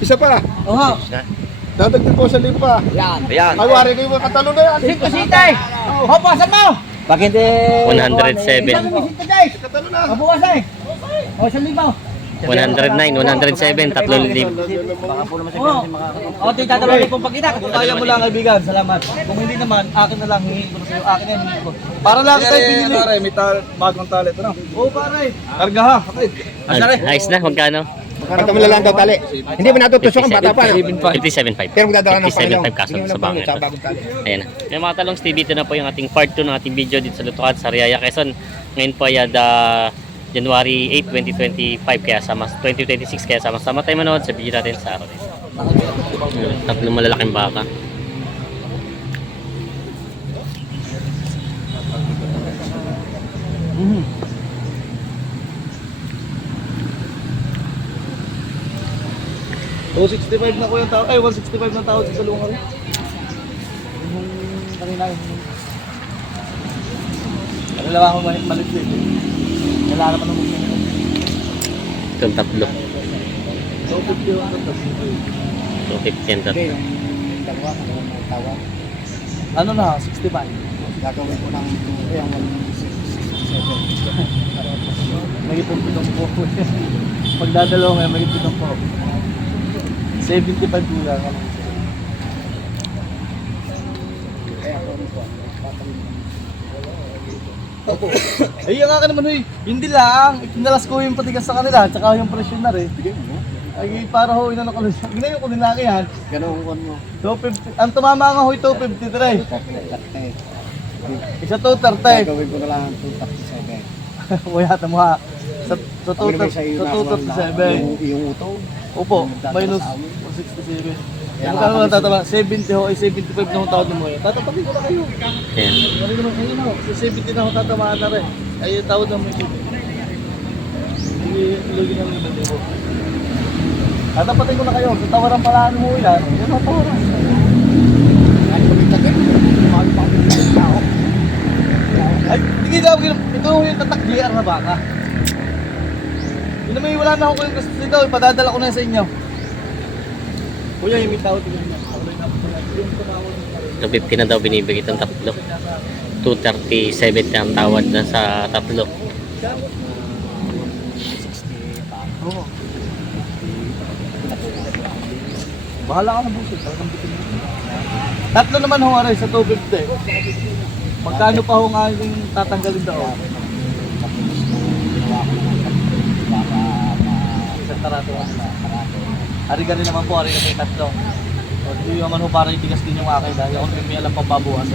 Isa pa. Oo. Dadagdag po sa lipa. Yan. Ayan. Ay, wari ko yung katalo na yan. Sito sitay. Mabawasan mo. Pag hindi... 107. Sabi mo sito guys. Katalo na. Mabawasan. O, 1,000. 109, 107, 3,000. Baka po naman Oo. O, tatalawin pong pagkita. Kung kaya mo lang kaibigan, salamat. Kung hindi naman, akin na lang, hingin ko na sa'yo. Akin na hingin ko. Para lang tayo pinili. Pare, may bagong talit. Ano? Oo, pare. Karga ha. Okay. Ayos na, magkano? Magkano mo lang daw tali. Hindi mo natutusok ang bata pa. 57.5. Pero magdadala ng Panginoon. 57.5 kaso sa bangit. Sa bagong tali. Ayan na. Yung mga talong Steve, dito na po yung ating part 2 ng ating video dito sa Lutukan, Sariaya, Quezon. Ngayon po ay January 8, 2025 kaya sama 2026 kaya sama-sama tayo manood sa video natin sa araw nito. Tatlong malalaking baka. O, 65 na ko yung tao. Ay, 165 na tao sa salungan. Yung kanina yung... Ano lang ako malit din. Wala naman ang mukha. Itong tatlo. So, 50 yung tatlo. 250 ang tatlo. Dalawa, may tawag. Ano na, 65. Gagawin ko ng yung 167. May itong pitong po. Pagdadalaw ngayon, may pitong po. 75 po lang. Ay, yung nga ka naman, huy. Hindi lang. Ikinalas ko yung patigas sa kanila, tsaka yung presyon na rin. Ay, para ho, inano ko lang. Ginayon ko din laki yan. Ganun ko mo. 250. Ang tumama nga ho, 253. Isa 230. Gagawin ko na lang ang 237. Wala, tama. Sa 237. Yung uto. Opo, minus 167. Kung kano lang tatama, 70 ho, ay 75 na ho tawad mo ngayon. Tatapagin ko na kayo. Ayan. Ano naman kayo na ho, sa 70 na ho tatamaan na rin. Ay, yung tawad ng mga hindi ilugin ng 5,000. Tatapatin ko na kayo, sa tawaran pala mo yan, yan ang tawaran. Ay, kumitakin. Mahal pa kami ng tao. Ay, hindi daw, ito yung tatak GR na baka. Yun naman, wala na ako yung gusto dito, ipadadala ko na sa inyo. Kuya, yung may tawad din niya. 250 na daw binibigay itong tatlo. 237 na ang tawad na sa tatlo. Oo. Bahala ka na busit. Tatlo naman ho aray sa 250. Magkano pa ho nga yung tatanggalin daw? Isang tarato. Ari ka rin naman po, ari ka may tatlo. O, hindi naman ho para itigas din yung akin dahil ako may alam pang babukas.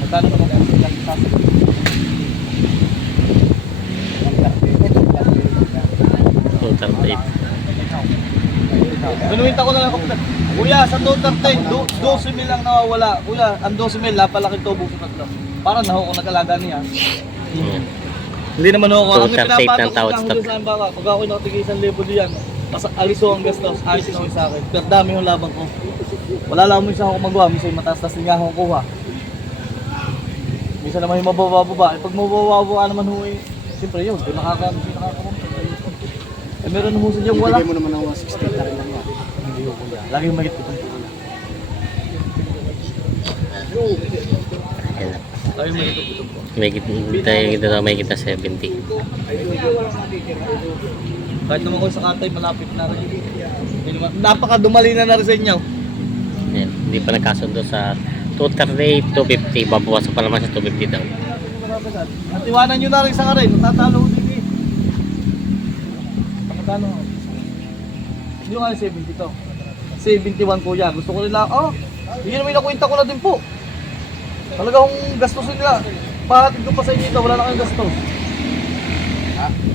Magkano naman po yung sasagot? 238. Binuwinta ko na lang kapatid. Kuya, sa 230, 12 mil lang nawawala. Kuya, ang 12 mil, napalaking tubo sa tatlo. Parang naho kung nag-alaga niya. Ayan. Hindi naman ako. 238 ng tawad sa tatlo. Pag ako nakatigay 1,000 diyan, aliso ang gastos, ayos na ako sa akin. Pero dami yung labang ko. Wala lang mo isa ako magawa, minsan mataas-tas niya akong kuha. Minsan naman yung mababa-baba. Eh, pag mababa-baba naman ho eh, siyempre yun, hindi nakakaroon. Eh meron na ho sa diyang wala. Bigay mo naman ng 160 na rin lang yan. Hindi ho kuya. Lagi yung magit itong kuya. Ayan. Lagi yung magit itong kuya. May kita 70. Kahit naman ko sa katay, malapit na rin. Hindi naman, napakadumali na rin sa inyo. Ayan. Hindi pa nagkasundo sa 238, 250. Babawasan pa naman sa 250 daw. At iwanan nyo na rin sa karin, tatalo ko din eh. Magkano? Hindi ko nga 70 to. 71 kuya. Gusto ko nila, hindi naman nakuwinta ko na din po. Talagang gastusin nila. Pahatid ko pa sa inyo ito, wala na kayong gastos.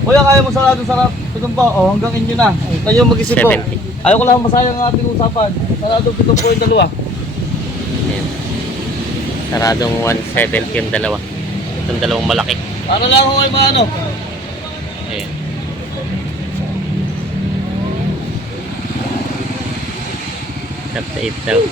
Kuya, kaya mo sarado-sarap. Pitong pa, hanggang inyo na. Kayo mag-isip po. 70. Ayaw ko lang masayang ang ating usapan. Sarado pitong po yung dalawa. Ayan. Saradong 170 yung dalawa. Itong dalawang malaki. Para lang ako kayo maano. Ayan. Chapter 8 daw.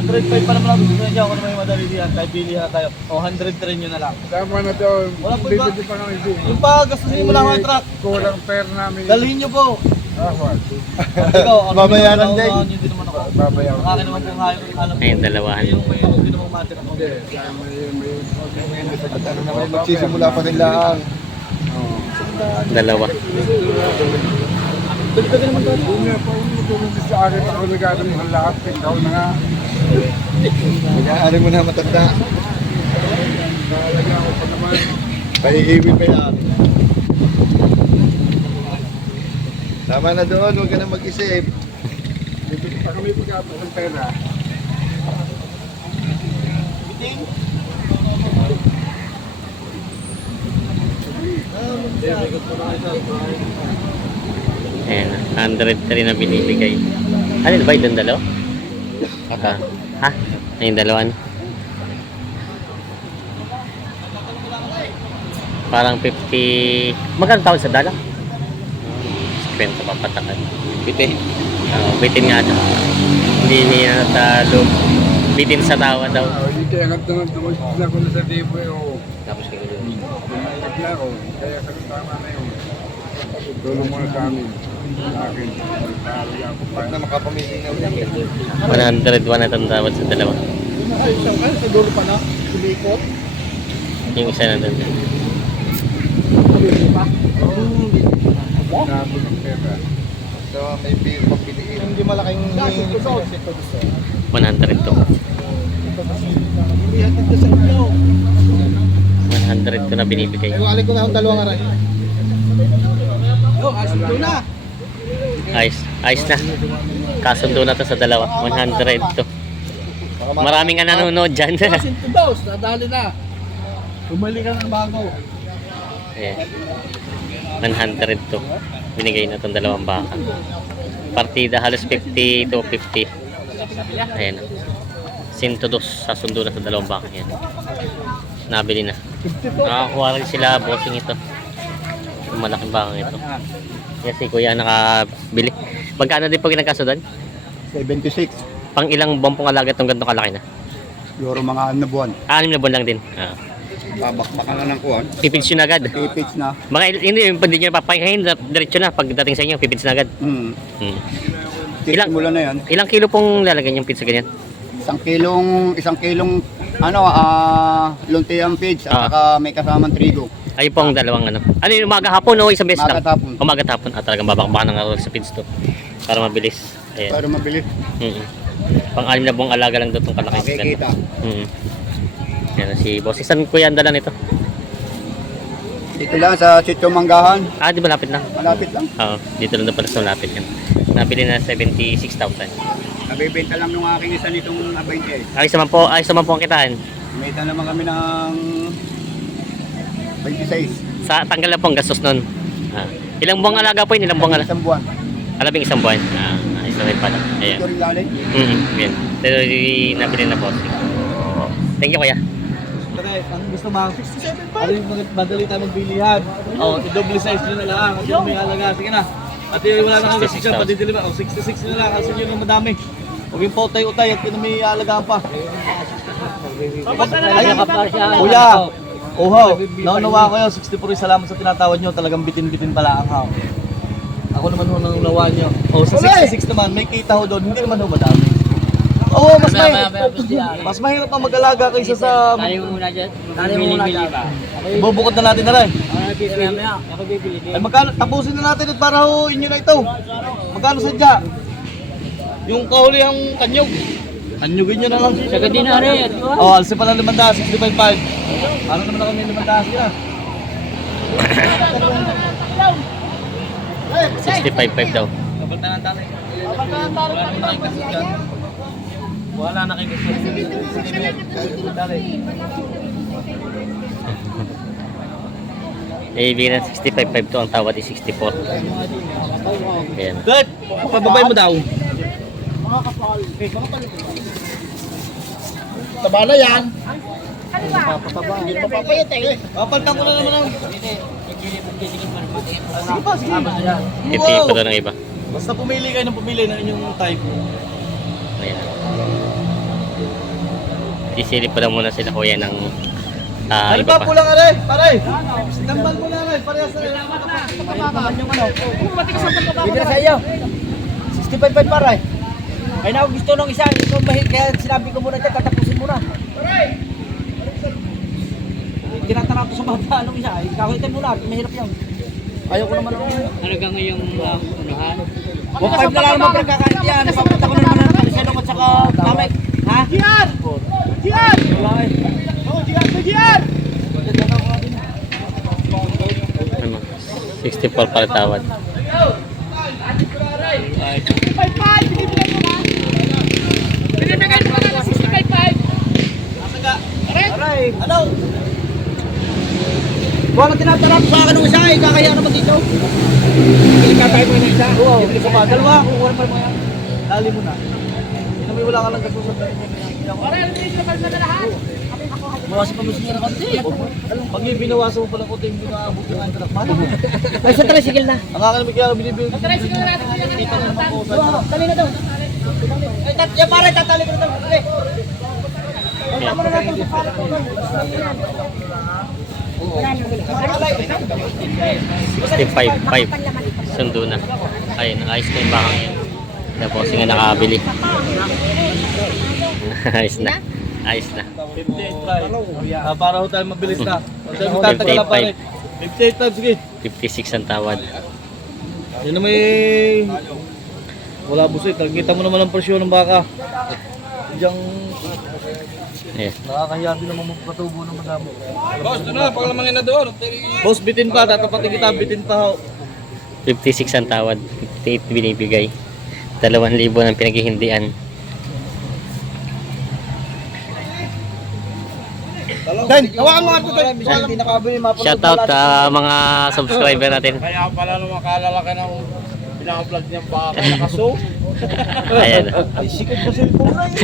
105 pa naman ang gusto niya. Ako naman yung madali diyan. Kahit bilihan na tayo. O, 103 nyo na lang. Tama na doon. Wala po ba? Bibili pa ng isi. Yung pa, gastusin mo lang ang truck. Kulang pera namin. Dalhin nyo po. Ahwan. Ikaw, ano Babayaran din. Yun din naman ako. Babayaran. Ang akin naman pong alam ko. Ayun, dalawahan. Yung hindi naman matin ako. At ano naman, magsisimula pa rin lang. Dalawa. Dagdagan naman doon. Yun nga po, matulog sa akin. Ako nag-aaral mo ang lahat. Ikaw na nga. Mag-aari mo na matanda. Nalagyan ako pa naman. Pahihiwi pa yan. Tama na doon, huwag ka na mag-isip. Bibili pa kami pagkapos ng pera. Ayan, 103 na binibigay. Ano ba yung dalawa? Ha? Ayun, dalawa na. Parang 50... Magkano tawad sa dala? 50 pa patakan. Bitin. Bitin nga daw. Hindi niya natalo. Bitin sa tawa daw. Hindi kaya nga tumagpapit na ako na sa debo. Tapos kayo yun. Tumagpapit na ako. Kaya kami tama na yun. Tulong mo na sa amin. Sa akin. Nalagyan ako pa. Huwag na makapamili na ulit. 101 na tawad sa dalawa. Ay, isang ano, siguro pa na. Sulikot. Yung isa na doon. Sulikot pa. Nabot ng pera. So, may beer pagpiliin. Hindi malaking 100 to. 100 to na binibigay. Iwalin ko na ang dalawang aray. Oh, asin ko na. Ayos na. Kasundo na to sa dalawa. 100 to. Maraming nga nanonood dyan. Asin to daw, nadali na. Bumalik ka ng bago. Ayan. 100 to. Binigay na itong dalawang baka. Partida halos 50 to 50. Ayan. 102 sa sundo na sa dalawang baka yan. Nabili na. Nakakuha rin sila bossing ito. Yung malaking bakang ito. Yan si kuya nakabili. Magkano din pag nagkasudan? 76. Pang ilang buwan pong alaga itong ganitong kalaki na? Siguro mga 6 na buwan. 6 na buwan lang din. Babakbakan na ng kuwan. Pipins yun agad. Pipits na. Hindi nyo napapakain. Diretso na pagdating sa inyo. Pipins na agad. Hmm. Ilang- Simula na yan. Ilang kilo pong lalagyan yung pizza ganyan? Isang kilong luntiang pigs at Ah. saka may kasamang trigo. Ay po ang dalawang ano. Ano yung umaga hapon o isang beses lang? Umaga tapon. Umaga hapon. Talagang babakbakan ng roll sa pins to. Para mabilis. Ayan. Para mabilis. Pang-anim na buong alaga lang doon itong kalaki. Makikita. Yan si boss. Saan kuya ang dala nito? Dito lang sa Sitio Manggahan. Di malapit lang. Malapit lang. Oo, dito lang pala sa malapit yan. Nabili na 76,000. Nabibenta lang nung aking isa nitong 20. Ayos naman po ang kitaan. Kumita naman kami ng 26. Sa tanggal na po ang gastos nun. Ilang buwang alaga po yun? Ilang buwang alaga? Isang buwan. Alabing isang buwan. Ayos na rin pala. Ayan. Ito rin lalit. Yan. Pero nabili na po. Thank you kuya. Kasi ang gusto mo, 67 pa. Ano yung madali tayo magbilihan? Oh, i-double size nyo na lang. Kasi may halaga. Sige na. At wala na kami 66 padidili ba? 66 na lang. Kasi yun yung madami. Huwag yung pautay-utay at yun may halagaan pa. Ay, kuya. Oho, naunawa ko yun. 64 salamat sa tinatawad nyo. Talagang bitin-bitin pala ang haw. Ako naman ho nang nawa nyo. Oh, sa 66 naman, may kita ho doon. Hindi naman ho madami. Oo, mas mahirap ang mag-alaga kaysa sa... Tayo muna dyan. Bili-bili ba? Ibubukod na natin na rin. Ako bibili din. Ay magkano, tapusin na natin at para ho inyo na ito. Magkano sadya? Yung kahuli ang kanyog. Kanyugin nyo na lang. Saga din na rin. Oh, alsi pala 500, 65.5. Ano naman ako may 500 yan? 65.5 daw. Wala na kayo gusto. Ibigay ng 65.5 to. Ang tawad is 64. Ayan. Good! Pababay mo daw. Taba na yan. Hindi na mapapayat eh. Papalitan ko na naman ang... Sige pa, sige. Titingin pa daw ng iba. Basta pumili kayo ng pumili ng inyong type. Ayan. Sisilip pa lang muna sila kuya ng Ano iba pa pa. pulang aray? Pare! Tambal mo na aray, parehas na rin. Bibira sa iyo. 65 para eh. Ay na gusto nung isa, ito kaya sinabi ko muna dyan, tatapusin muna. Tinatanong ko sa bata anong isa, kakulitin muna, mahirap yan. Ayaw ko naman ang... Ano ka ngayong unahan? 1.5 na lang naman pagkakain yan, papunta ko na naman ng Paliseno at saka Tamay. Ha? Gian! Gian! Wala eh. Ano, 64 para tawad. Aray! Ano? Wala tinatanong sa akin ng isa, kakaya naman dito. Kakay mo yung isa? Oo, hindi ko pa. Dalawa, kukuha pa mo yan. Dali mo na. May wala ka lang kasusap. Bawasan pa mo siya na konti. Pag binawasan mo pala ko, hindi na abot yung antrak. Paano? Ay, sa tricycle na. Ang akin may kaya binibigay. Tricycle na natin. Dali na daw. Ay, yan pare, tatali ko na daw. Dali. Tama na natin sa pala ko. 65.5. Sundo na. Ayun, ayos na yung bakang yan. Tapos nga nakabili. Ayos na. Ayos na. 58 try. Para ho tayo mabilis na. Huwag tayo magtatagal na pare. 58 times, sige. 56 ang tawad. Yun na may... Wala busit. Kita mo naman ang presyo ng baka. Diyan... Ayan. Nakakahiya din naman magpatubo ng madamo. Boss, doon na, paglamangin na doon. Boss, bitin pa. Tatapatin kita. Bitin pa ho. 56 ang tawad. 58 binibigay. 2,000 ang pinaghihindian. Dan, hawakan mo nga ito. Hindi nakabili, mapapagod. Shoutout sa mga subscriber natin. Kaya pala nung makalalaki ng pinaupload niyang baka nakaso. Ayan. Ay, sikot sa cellphone na yun.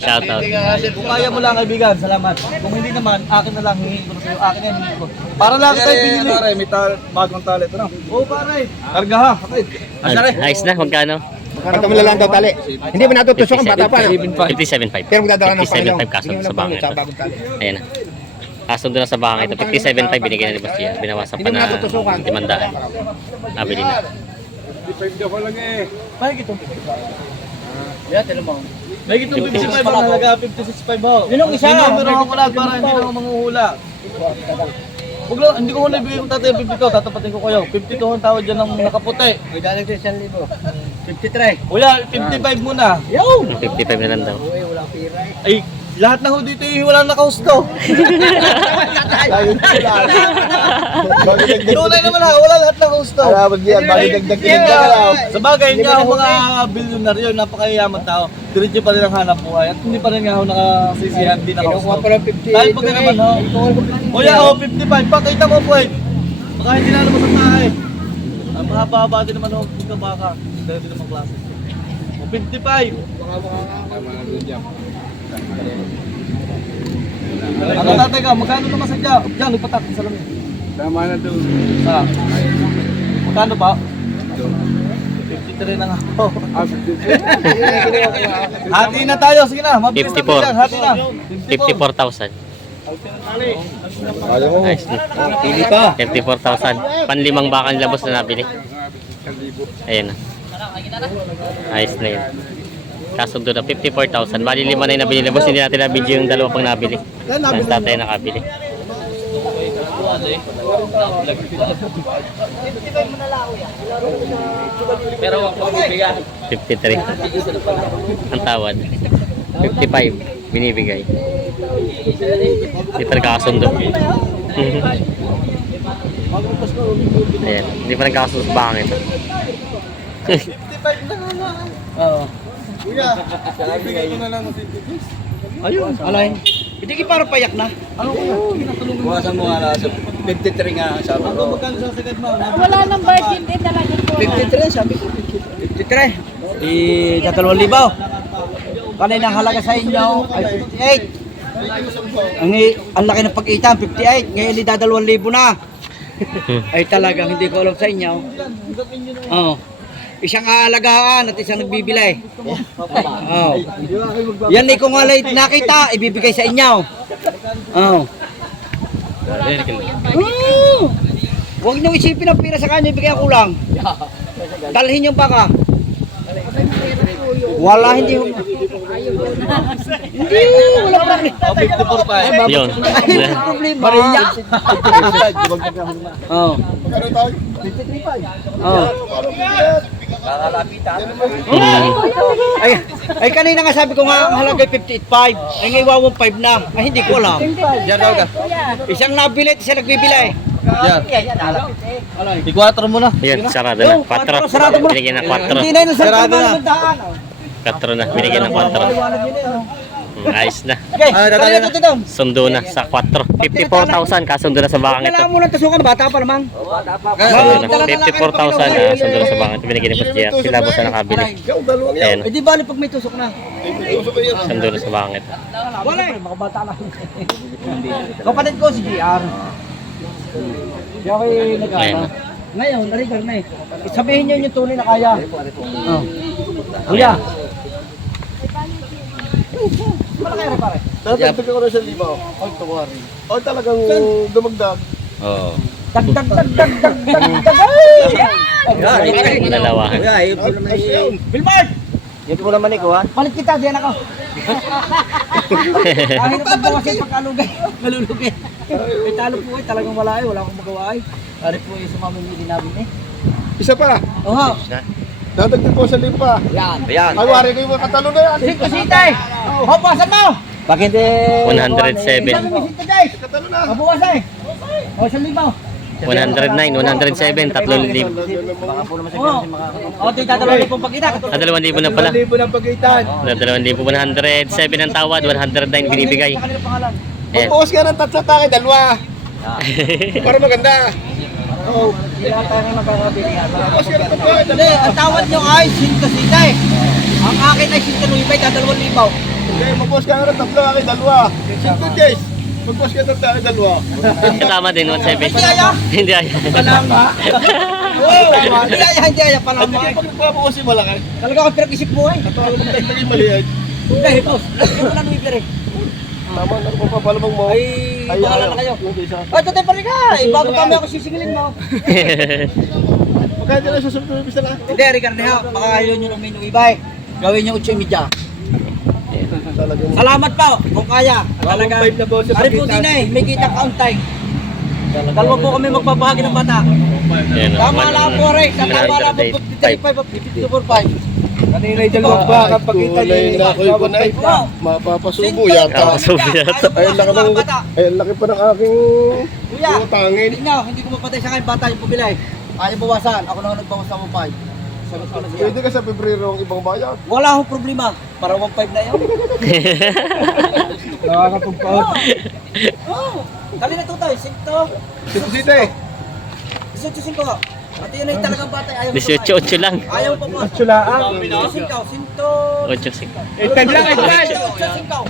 Shoutout. Kung kaya mo lang, kaibigan, salamat. Kung hindi naman, akin na lang, hingin ko na sa'yo. Akin yan, hingin ko. Para lang tayo pinili. Pare, may bagong tali ito na. Oo, pare. Karga ha. Okay. Ayos na, magkano? Pagka mo lang daw tali. Hindi mo natutusok ang bata pa. 57.5. Pero magdadala ng 57.5 kaso Hindi mo sa na bangin pangit sa ito. bagong tali. Ayan na. Kaso doon na sa bangin ito. 57.5 binigyan na ni Bastia. Binawasan pa Hindi mo na natutusukan. 500. Nabili na. 55 daw ko lang eh. May gito. Yan, tala mo. May gito 55 ang halaga, 56.5 ho. Yun ang isa. Yung numero ako lang para hindi na ako manguhula. Huwag lang, hindi ko muna ibigay kong tatay 52, tatapatin ko kayo. 52 ang tawad dyan ng nakaputi. May dalag sa 1,000. 53. Kuya, 55 muna. Yo! 55 na lang daw. Uy, walang pira eh. Ay, lahat na ho dito walang nakahusto. Tunay naman ha, wala lahat nakahusto. Alam mo diyan, dagdag Sa bagay nga ako mga bilyonaryo, napakayaman tao. Diretso pa rin ang hanap buhay at hindi pa rin nga ako nakasisihan, hindi nakahusto. Kinukuha pa lang 50. Dahil pag naman ho. Kuya, 55, pakita mo po eh. Baka hindi na naman sa tahay. Ang mahaba-haba din naman ho, ito baka. Dahil din naman klase. 55. Tama na doon dyan. Ano tatay ka, magkano naman sa dyan? Diyan, lupatak sa lamin. Tama na doon. Sa, magkano pa? Doon. 53 na nga ako. Ah, 55. Hati na tayo, sige na, mabilis na 54. bilang, hati na. 54,000. Alam mo, Ayos na. pili pa. 54,000. Panlimang bakang labos na nabili. Ayan na. Ayos na yun. Kasundo na 54,000. Bali 5 na yung nabili. Labos hindi natin na-video yung dalawa pang nabili. Ang tatay nakabili. Pero wag mo bibigyan. 53. Ang tawad. 55. Binibigay. Hindi pa nagkakasundo. Ayan. Hindi pa nagkakasundo sa bakang ito. 55 na nga. Oo. Kuya, ibigay ko na lang ng 50. Ayun, alay. Hindi ki para payak na. Ano kuya? Pinatulungan mo. Buwasan mo nga sa 53 nga sabi Ano ko. magkano sa sagad mo? Wala nang virgin din talaga po. 53 sabi ko. 53. Di 2,000. Kanina ang halaga sa inyo ay 58. Ang laki ng pag-ita, 58. Ngayon di 2,000 na. Ay talagang hindi ko alam sa inyo. Oo. Isang aalagaan at isang nagbibili. Oh. Yan ni kung alay nakita, ibibigay sa inyo. Oh. Huwag niyo isipin ang pira sa kanya, ibigay ako lang. Dalhin yung baka. Wala, hindi. Hindi, wala problema. Yun. Ay, wala problema. Maria. Oh. Oh. Ay kanina nga sabi ko nga ang halaga ay 58.5. Ay ngayon 1.5 na. Ay hindi ko alam. Diyan daw ka. Isang nabili, isa nagbibili. Yan. Di 4 mo na. Ayun, sarado na. 4. Sarado mo. Binigyan ng Hindi 4. na yun sa Sarado na. 4 na. Binigyan ng 4. Ayos na. Okay, dadali na. ito doon. Sundo na sa 4. 54,000 kasundo na sa bakang ito. Kailangan mo ng tasukan, bata pa naman. Sundo na. 54,000 sundo na sa bakang ito. Binigyan ni Pastia. Sila po sa nakabili. Ayan. Eh di bali pag may tusok na. Sundo na sa bakang ito. Wala eh. Mga bata na. Kapatid ko si JR. Di ako nag-ano. Ngayon, narigar na eh. Sabihin niyo yung tunay na kaya. Oh. Kuya. Malaki rin pare. Tatagtag ko na sa libaw. Ay, tuwari. O talagang dumagdag. Oo. Dag. Dalawahan. Bilbard! Yan mo naman ikaw ha? Palit kita, diyan ako. Kahit pa ba kasi pagkalugay. Malulugay. May talo po eh, talagang wala eh. Wala akong magawa eh. Ari po yung sumamimili namin eh. Isa pa. Oo. Tatagtag ko sa limpa. Yan. Ay, wari ko yung mga katalo na yan. Sito sita eh. Mabawasan mo! Bakit eh? 107. Sabi mo sito guys. Katalo na. Mabawasan eh. O, 1,000. 109, 107, 3,000. Oo. O, titadalawa pong pagkita. 2,000 na pala. 1,000 ng pagitan. 2,107 ang tawad, 109 binibigay. Sa kanilang pangalan. Ayan. Magbukas ka ng tatlo tayo, dalawa. Para maganda. Oo. Hindi lang tayo magkakabilihan. Magbukas ka ng tatlo, Hindi, dalawa. ang tawad nyo ay sito sita eh. Ang akin ay sito nuibay, 2,000. Okay, magbukas ka ng tatlo, akin dalawa. Simple case. Magbukas ka ng tatlo, akin dalawa. Kasama din, 107. Hindi aya. Hindi ay. Palama. Oo, hindi aya palama. Hindi ka pagbukas yung malaki. Talaga ako pinag-isip mo eh. At ako magdagdag yung maliit. Hindi, boss. Hindi mo lang nuibay eh. Tama na rin papalamang mo. Ay, bahala na kayo. Ay, tatay pa rin ka. Bago kami ako sisingilin mo. Magkano lang sa susunod bisa na? Hindi, Ricardo, baka ayaw nyo ng menu iba eh. Gawin nyo 8:30. Talagang Salamat po, kung kaya. Talaga. 1.5 na po sa Ari po pagitan. din eh, may kita countay. Dalawa po kami magbabahagi ng bata. Ayan, Tama lang po rin, tama lang po 53.5. kanina yung dalawang ba kapag kita niya yung nakoy ko na Oo. mapapasubo yata. Mapapasubo yata. Ay, ang laki ng ay, ang laki pa ng aking Kuya, utangin. hindi nga, hindi ko mapatay sa akin bata yung pumili. Ayaw bawasan, ako na nagbawas ng 1.5. Sagot ko na siya. Pwede ka sa Pebrero ang ibang bayad. Wala akong problema, para 1.5 na yun. Nakakapagpaot. Oo, dali na ito tayo, sinto. Sito-sito eh. 18 ko. At yun ay talagang bata, ayaw 18 lang. Ayaw pa po. Chulaan. Sinto, sinto. 8-5. 8.5 lang, 8.5.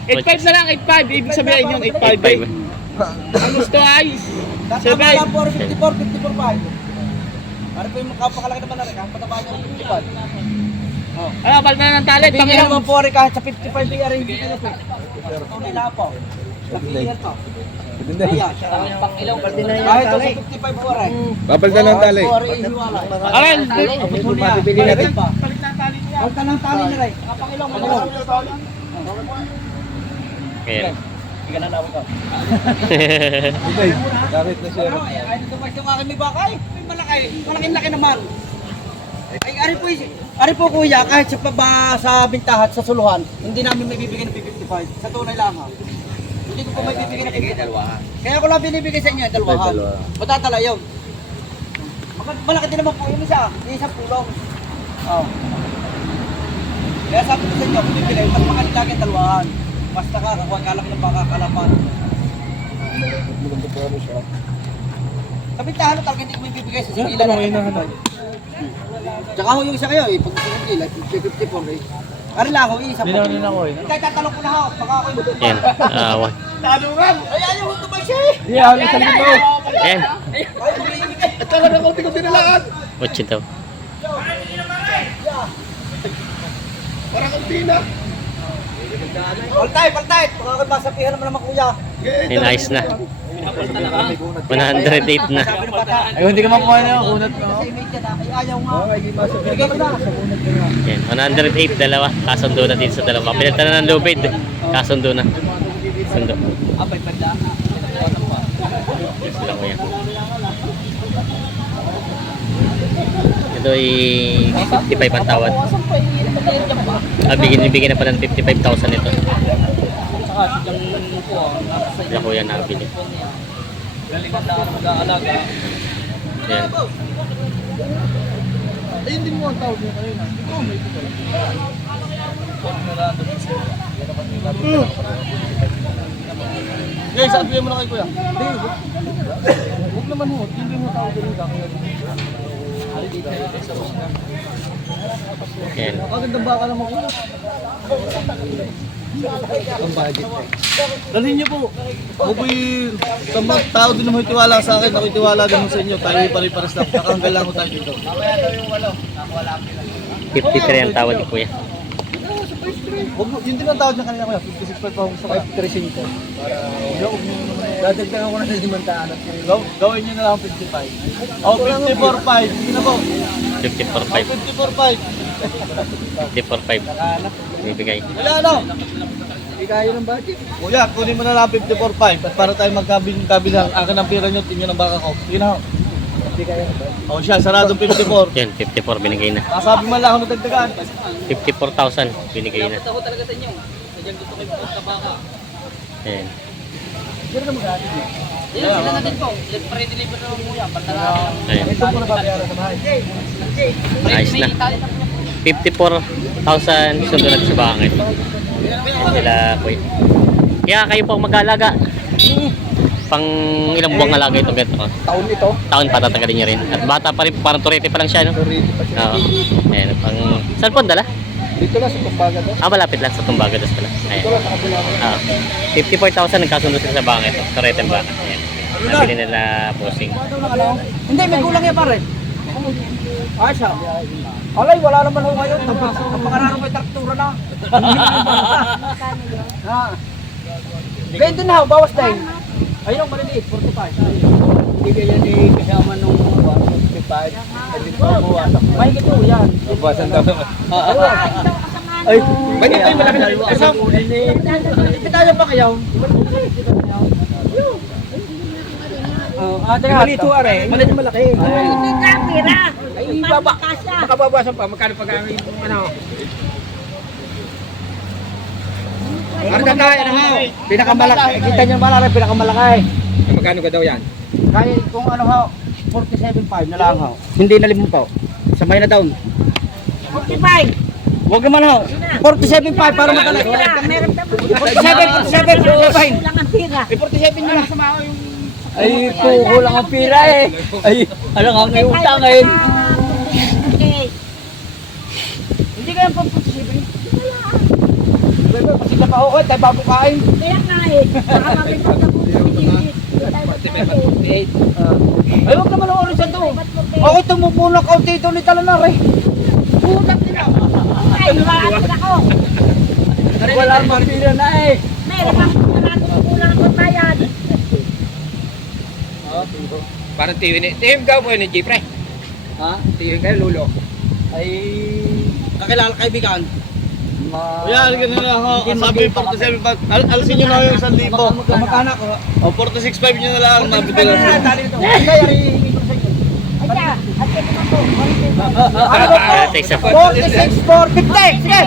8.5. 8.5 na lang, 8.5. Ibig sabihin yung 8.5 eh. Ang gusto ay Tama lang po, 54.5. Para po yung kapakalaki naman na rin, ang pataba niya ng 55. ano, palma na ng talit. Tingnan Panginoon. naman po rin kahit sa 55 BR, hindi ka na po. Tunay lang po. Laki yan po. Kahit sa 55 po rin. Papalitan ng tali. Po rin, hiwalay. Aral, Mabibili natin pa. Palitan ng tali na rin. Kapangilong, magalaw. Ayan. Hindi ka na nawag ka. Gamit na siya. Ay, dito pa yung aking may bakay. May malaki. Malaking laki naman. Ay, ari po kuya, kahit sa sa bintahan, sa suluhan, hindi namin may bibigyan ng 55. Sa tunay lang ha. Hindi ko po may bibigyan ng 55. Kaya ko lang binibigay sa inyo, dalawahan. Matatala yun. Malaki din naman po yung isa. Yung isang pulong. Oh. Kaya sabi ko sa inyo, bibigay, mas makalilaki ang dalawahan. Basta ka, huwag ka lang ng baka kalapan. Sa bintahan talaga hindi ko may bibigay sa sinila lang. Tsaka ho yung isa kayo eh, pag gusto nyo like 54 eh. Kari lang ako, isa po. Hindi na ako eh. Kahit tatanong ko na ako, baka ako yung Ayan. Tanungan! ay ayaw ko tumay siya eh. Yeah, ang isang ito. Ayan. Ay, mamimigay. At talaga konti ko dinalaan. 8 daw. Parang hindi na. Paltay, paltay. Baka masapihan naman naman kuya. Ayun, ayos na. 108 na. Ay, hindi ka makuha na yun. Unat na. Kasi medyo na. Ay, ayaw nga. Hindi masabihan. Bigay ko na. Yan, 108 dalawa. Kasundo na din sa dalawa. Pinalitan na ng lubid. Kasundo na. Sundo. Abay, panda. Sila ko yan. Ito ay 55 ang tawad. Bigyan na pa ng 55,000 ito. Saka sigang po. Sila ko yan nakabili. Galingan na mag-aalaga. Yan. Ayun din mo ang tawag niya kanina. Ito, may ito pala. Guys, sabihin mo na kay kuya. Hindi, huwag naman ho. Hindi mo tawag din ka. Yan. Magandang baka naman kuya. Ang budget. Dalhin niyo po. Ako po yung tao din naman itiwala sa akin. Ako itiwala din mo sa inyo. Tayo pare-pares lang. Kakanggal lang ko tayo dito. 53 ang tawad ni Kuya. Huwag mo, yun din ang tawag niya kanina kuya. 56 pa ako sa kaya. 535. Dadagdagan ko na sa dimantaan. Gawin niyo na lang 55. O, 54.5. Sige na po. 54.5. 54.5. Bibigay. Wala ano? Hindi kaya ng budget. Kuya, kunin mo na lang 54.5 at para tayo magkabilang. Akin ang pira nyo, tingin ang baka ko. Sige na ho. Hindi kaya ng budget. O siya, saradong 54. Yan, 54 binigay na. Kasabi man lang ako nadagdagan. 54,000 binigay na. Ako talaga sa inyo. Sadyang gusto kayo magkabaka. Yan. Sino na mag-aalit niyo? Sila na din po. Pre-deliver naman mo yan. Pantala. Ayan. Ito po na babayaran sa bahay. Ayos na. 54,000 sundo natin sa bangit. Yan sila Kuya. Kaya kayo po mag-alaga. Pang ilang buwang alaga itong ganito ko? Taon ito. Taon pa tatanggalin niya rin. At bata pa rin, parang turete pa lang siya, no? Oo. Ayan, pang... Saan po ang dala? Dito lang sa kumbaga to. Malapit lang sa Tumbaga dos pala. Ayan. Dito lang sa kabila. 54,000 nagkasundo sila sa bangit. Turete ang bangit. Ayan. Nabili nila posing. Hindi, may kulang yan pare. Ah, siya. Alay, wala naman ako ngayon. Napakararo may traktura na. Ganyan din na, bawas din. Ayun, maliliit, 45. Hindi ganyan eh, kasama nung 155. Hindi pa buwasak. May gito yan. Babasan daw. Ay, may gito yung malaki na kasama. Ipitayo pa kayo. Malito are. Malito malaki. Hindi ka, pira. Ay, baba. Makababasan pa. Magkano pag ano? Marga tayo na ho. Pinakamalaki. Kita niyo malaki, pinakamalaki. Magkano ka daw yan? Kaya kung ano ho, 47.5 na lang ho. Hindi na 5. Sabay na down. 45. Huwag naman ho. 47.5 para matalaki. Meron ka 47. Kulang ang pira. 47 nyo lang. Ay, kukulang ang pira eh. Ay, alam nga may utang ngayon. Okay. Hindi kaya pang 47. Kasi na pa ako, tayo bago kain. Kaya nga eh. Baka mabigyan ka po. Ay, huwag naman ang oras ito. Ako tumupunak ako dito ni Talanare. Punak nila. Ay, wala ako. Wala mang pira na eh. Meron kang kulang ang bayad. Parang tihim ka po ni Jeffrey. Ha? Tihim kayo, lulo. Ay, kakilala kaibigan. Kuya, halika na lang ako. Sabi 47.5. Alisin nyo na yung 1,000. Kamag-anak ko. O, 46.5 nyo na lang. Mabigay lang. Ayan. At ito na po. Take sa 46, 450. Sige.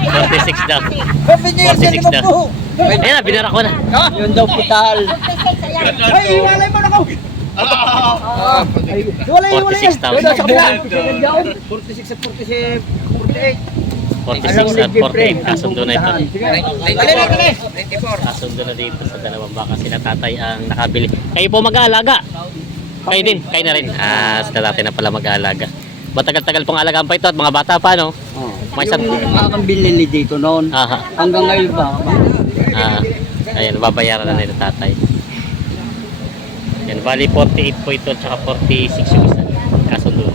46 daw. 50 46 daw. Ayan na, binara ko na. Yun daw putal. 46, ayan. Ay, iwalay mo na ko. Iwalay, iwalay. 46,000. Yun daw sa kabila. 46 at 47, 48. 46 at 48. Kasundo na ito. Dali. 94. Kasundo na dito sa dalawang baka. Sila tatay ang nakabili. Kayo po mag-aalaga. Kayo din. Kayo na rin. Sila tatay na pala mag-aalaga. Matagal-tagal pong alagaan pa ito at mga bata pa, no? May isang... Yung akong binili dito noon. Aha. Hanggang ngayon ba? Ayan, babayaran na nila tatay. Yan, bali 48 po ito at saka 46 yung isa. Kasundo